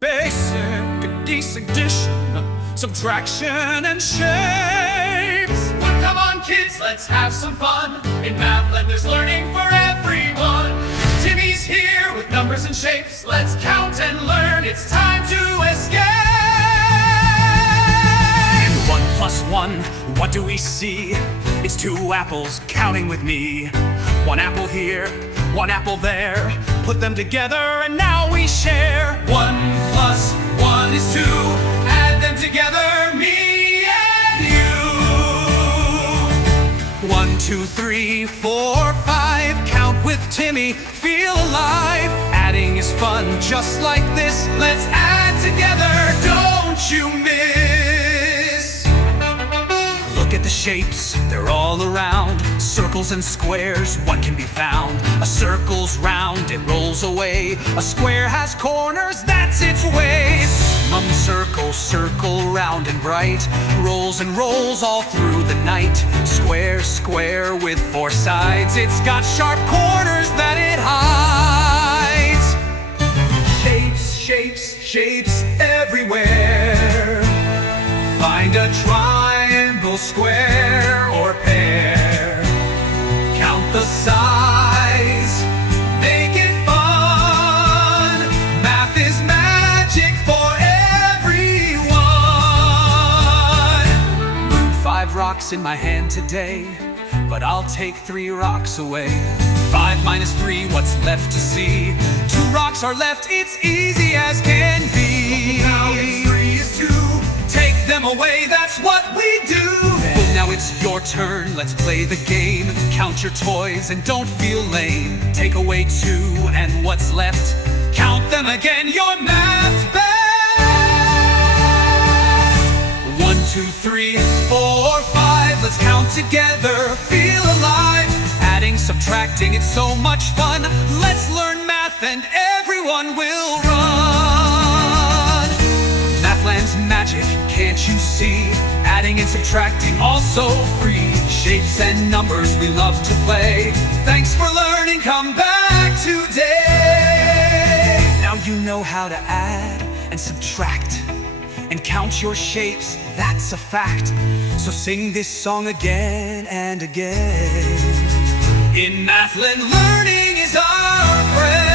Basic, decent addition, subtraction, and shapes. Come on, kids, let's have some fun. In Mathland, there's learning for everyone. Timmy's here with numbers and shapes. Let's count and learn. It's time to escape. 1 plus 1, what do we see? It's 2 apples, counting with me. 1 apple here, 1 apple there. Put them together and now we share. 1 plus 1 is 2. Add them together, me and you. 1, 2, 3, 4, 5. Count with Timmy, feel alive. Adding is fun, just like this. Let's add together, don't you miss. Look at the shapes, they're all around. Circles and squares, what can be found? A circle's round, it rolls away. A square has corners, that's its way. Circle, circle, round and bright. Rolls and rolls all through the night. Square, square with 4 sides. It's got sharp corners that it hides. Shapes, shapes, shapes everywhere. Find a triangle, square, or pear. Count the size, make it fun. Math is magic for everyone. Moved 5 rocks in my hand today, but I'll take 3 rocks away. 5 minus 3, what's left to see? 2 rocks are left, it's easy as can be. Now it's 3 is 2. Take them away, that's what we do. Well, now it's your turn, let's play the game. Count your toys and don't feel lame. Take away 2 and what's left? Count them again, your math's best. 1, 2, 3, 4, 5. Let's count together, feel alive. Adding, subtracting, it's so much fun. Let's learn math and everyone will run. Mathland's magic, can't you see? Adding and subtracting, also free. Shapes and numbers, we love to play. Thanks for learning, come back today. Now you know how to add and subtract and count your shapes, that's a fact. So sing this song again and again. In Mathland, learning is our friend.